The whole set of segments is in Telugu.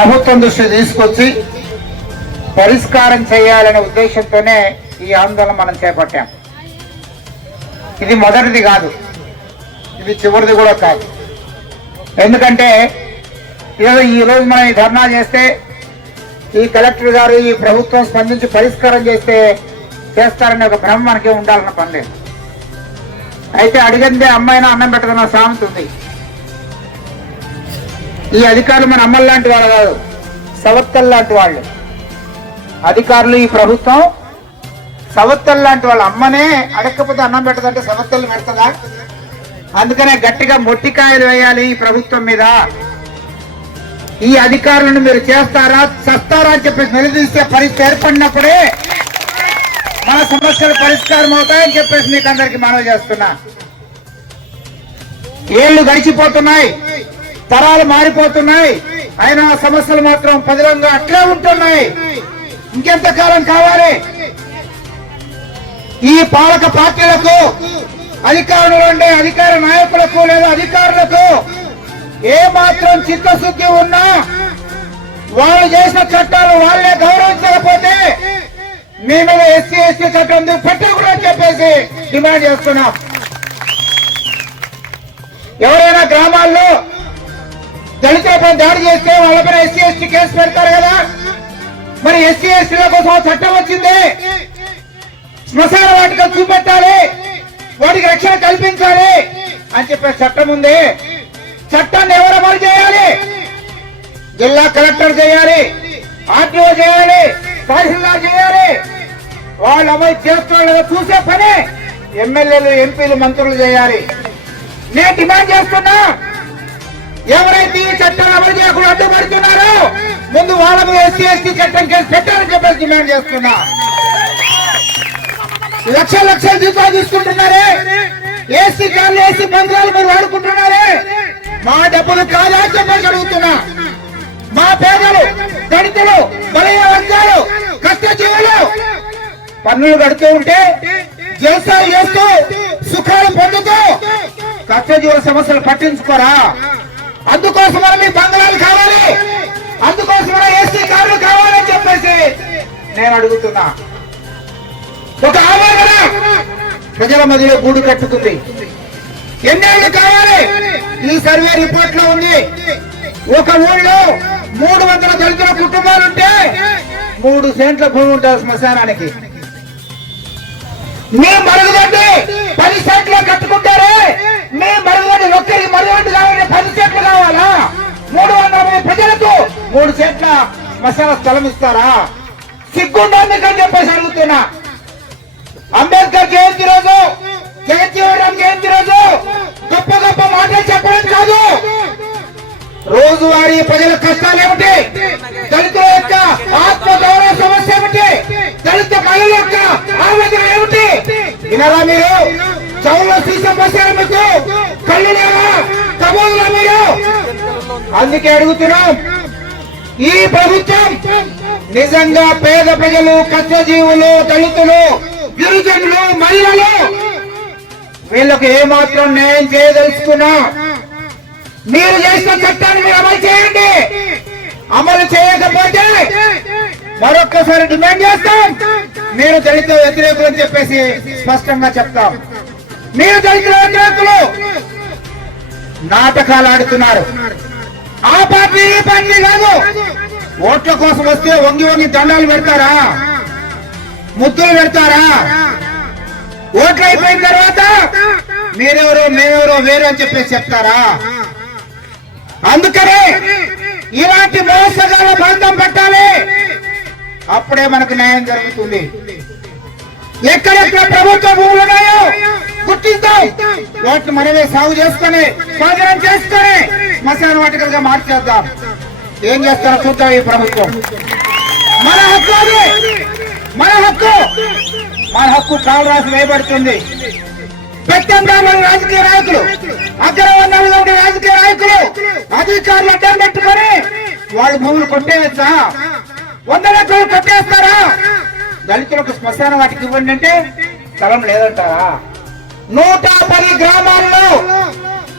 ప్రభుత్వం దృష్టి తీసుకొచ్చి పరిష్కారం చేయాలనే ఉద్దేశంతోనే ఈ ఆందోళన మనం చేపట్టాం. ఇది మొదటిది కాదు, ఇది చివరిది కూడా కాదు. ఎందుకంటే ఈరోజు మనం ఈ ధర్నా చేస్తే ఈ కలెక్టర్ గారు ఈ ప్రభుత్వం స్పందించి పరిష్కారం చేస్తారనే ఒక భ్రమ మనకే ఉండాలన్న పని లేదు. అయితే అడిగిందే అమ్మాయినా అన్నం పెట్టదన్న సామెత ఉంది. ఈ అధికారులు మన అమ్మల లాంటి వాళ్ళు కాదు, సవత్తల్ లాంటి వాళ్ళు. అధికారులు ఈ ప్రభుత్వం సవత్తల్ లాంటి వాళ్ళు. అమ్మనే అడగకపోతే అన్నం పెట్టదంటే సవత్తలు పెడతదా? అందుకనే గట్టిగా మొట్టికాయలు వేయాలి ఈ ప్రభుత్వం మీద. ఈ అధికారులను మీరు చేస్తారా చస్తారా అని చెప్పేసి నిలదీసే పరిస్థితి ఏర్పడినప్పుడే మన సమస్యలు పరిష్కారం అవుతాయని చెప్పేసి మీకు అందరికి మనవి చేస్తున్నా. ఏళ్లు గడిచిపోతున్నాయి, తరాలు మారిపోతున్నాయి, అయినా సమస్యలు మాత్రం పదిలంగా అట్లే ఉంటున్నాయి. ఇంకెంతకాలం కావాలి? ఈ పాలక పార్టీలకు, అధికారులు ఉండే అధికార నాయకులకు లేదా అధికారులకు ఏ మాత్రం చిత్తశుద్ధి ఉన్నా వాళ్ళు చేసిన చట్టాలు వాళ్ళే గౌరవించకపోతే మీ మీద ఎస్సీ ఎస్టీ చట్టం పెట్టకూడదని చెప్పేసి డిమాండ్ చేస్తున్నాం. ఎవరైనా గ్రామాల్లో దళితులపై దాడి చేస్తే వాళ్ళపైన ఎస్సీ ఎస్టీ కేసు పెడతారు కదా. మరి ఎస్సీ ఎస్టీల కోసం చట్టం వచ్చింది. శ్మశాన వాటిక చూపెట్టాలి, వాటికి రక్షణ కల్పించాలి అని చెప్పే చట్టం ఉంది. చట్టాన్ని ఎవరు అమలు చేయాలి? జిల్లా కలెక్టర్ చేయాలి, ఆర్టీఓ చేయాలి, తహసీల్దార్ చేయాలి. వాళ్ళు అమలు చేస్తున్న చూసే పని ఎమ్మెల్యేలు, ఎంపీలు, మంత్రులు చేయాలి. నేను డిమాండ్ చేస్తున్నా, ఎవరైతే ఈ చట్టాలు అమలు చేయకుండా అడ్డుపడుతున్నారో ముందు వాళ్ళకు ఎస్సీ ఎస్టీ చట్టం కేసు పెట్టాలని చెప్పేసి డిమాండ్ చేస్తున్నా. లక్షల లక్షల జీతాలు తీసుకుంటున్నారే, ఏసీ కార్లు, ఏసీ బంగ్లాలు మీరు వాడుకుంటున్నారే. మా డబ్బులు కాదా అని చెప్పేసి అడుగుతున్నా. మా పేదలు, దళితులు, బలహీన వర్గాలు, కష్టజీవులు పన్నులు కడుతూ ఉంటే, వ్యవసాయం చేస్తూ సుఖాలు పొందుతూ కష్టజీవుల సమస్యలు పట్టించుకోరా? అందుకోసమని మీ బంగ్లాలు కావాలి, అందుకోసమని ఏసీ కార్లు కావాలని చెప్పేసి నేను అడుగుతున్నా. ఒక ఆవేదన ప్రజల మధ్యలో గూడు కట్టుకుంది. ఎన్నేళ్ళు కావాలి? ఈ సర్వే రిపోర్ట్ లో ఉంది. ఒక ఊళ్ళో 300 దళితుల కుటుంబాలుంటే 3 సెంట్ల భూమి ఉంటుంది శ్మశానానికి. మీ మరుగుదొడ్డి 10 సెంట్లు కట్టుకుంటారే, మీ మరుగుదొడ్డి ఒక్కరికి మరుగుదొడ్డి కావాలంటే 10 సెంట్లు కావాలా? 300 మంది ప్రజలకు 3 సెంట్ల శ్మశాన స్థలం ఇస్తారా? సిగ్గుండాన్ని అని చెప్పేసి అడుగుతున్నా. అంబేద్కర్ జయంతి రోజు, జగజ్జీవన్ జయంతి రోజు గొప్ప గొప్ప మాటలు చెప్పడం కాదు, రోజువారీ ప్రజల కష్టాలు ఏమిటి, దళితుల యొక్క ఆత్మగౌరవ సమస్య ఏమిటి, దళిత మహిళల యొక్క ఆవేదన ఏమిటి వినరా మీరు? చౌలో సీసం పోసారు మీకు, కళ్ళు లేవా, కబోదులా మీరు? అందుకే అడుగుతున్నాం, ఈ ప్రభుత్వం నిజంగా పేద ప్రజలు, కష్టజీవులు, దళితులు, గిరిజనులు, మహిళలు వీళ్ళకు ఏమాత్రం న్యాయం చేయదలుచుకున్నా మీరు చేసిన చట్టాన్ని మీరు అమలు చేయండి. అమలు చేయకపోతే మరొక్కసారి డిమాండ్ చేస్తాం. మీరు దళిత వ్యతిరేకులు అని చెప్పేసి స్పష్టంగా చెప్తాం. మీరు దళితుల వ్యతిరేకులు నాటకాలు ఆడుతున్నారు. ఆ పార్టీ ఈ పార్టీ కాదు. ఓట్ల కోసం వస్తే వంగి వంగి దండాలు పెడతారా, ముద్దులు పెడతారా? ఓట్లు అయిపోయిన తర్వాత మీరెవరో మేమెవరో వేరు అని చెప్పేసి చెప్తారా? అందుకనే ఇలాంటి మోసగాల బంధం పెట్టాలి, అప్పుడే మనకు న్యాయం జరుగుతుంది. ఎక్కడెక్కడ ప్రభుత్వ భూములు ఉన్నాయో గుర్తిద్దాం, వాటిని మనమే సాగు చేసుకొని స్వాధీనం చేసుకొని శ్మశాన వాటికలుగా మార్చేద్దాం. ఏం చేస్తారో చూద్దాం ఈ ప్రభుత్వం. మన హక్కు అది, మన హక్కు, మన హక్కు కాలు రాసి వేయబడుతుంది. పెట్టంలో రాజకీయ నాయకులు, అగ్రవర్ణంలో ఉండే రాజకీయ నాయకులు, అధికారులు అడ్డం పెట్టుకొని వాళ్ళు భూములు కొట్టేయచ్చా? 100 ఎకరాలు కొట్టేస్తారా? దళితులకు శ్మశాన వాటికి ఇవ్వండి అంటే స్థలం లేదంటారా? 110 గ్రామాల్లో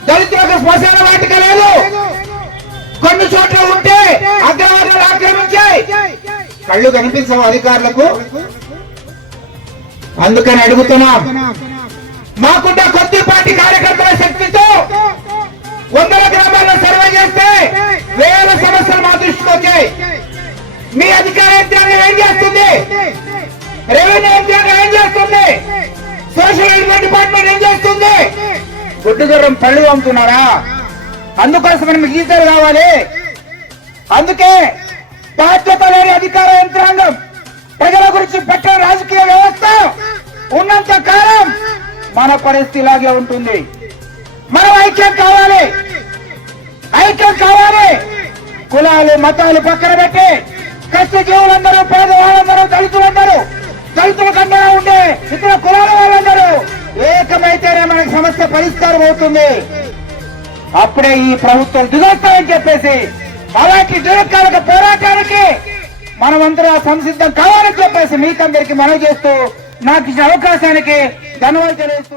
దళితులకు శ్మశాన వాటిక లేదు. కొన్ని చోట్ల ఉంటే అగ్రవర్ణాలు ఆక్రమించాయి. కళ్ళు కనిపించవు అధికారులకు. అందుకని అడుగుతున్నాం, మాకున్న కొద్దిపాటి కార్యకర్తల శక్తితో 100 గ్రామాల్లో సర్వే చేస్తే 1000 సమస్యలు మా దృష్టికి వచ్చాయి. మీ అధికార యంత్రాంగం ఏం చేస్తుంది? రెవెన్యూ యంత్రాంగం ఏం చేస్తుంది? సోషల్ వెల్ఫేర్ డిపార్ట్మెంట్ ఏం చేస్తుంది? గుడ్డుగుర్రం పళ్ళు అమ్ముతున్నారా? అందుకోసమని మీకు జీతాలు కావాలి. అందుకే బాధ్యత లేని అధికార యంత్రాంగం ప్రజల గురించి పెట్టే రాజకీయ వ్యవస్థ ఉన్నంత కాలం మన పరిస్థితి ఇలాగే ఉంటుంది. మనం ఐక్యం కావాలి, ఐక్యం కావాలి. కులాలు మతాలు పక్కన పెట్టి కష్టజీవులందరూ, పేదవాళ్ళందరూ, దళితుల కన్నా ఉండే ఇతర కులాల వాళ్ళందరూ ఏకమైతేనే మనకు సమస్య పరిష్కారం అవుతుంది. అప్పుడే ఈ ప్రభుత్వం దిగొస్తామని చెప్పేసి అలాంటి దురకాలకు పోరాటానికి మనమందరూ సంసిద్ధం కావాలని చెప్పేసి మీకందరికీ మనవి చేస్తూ నాకు ఇచ్చిన అవకాశానికి ధన్యవాదాలు తెలియజేస్తూ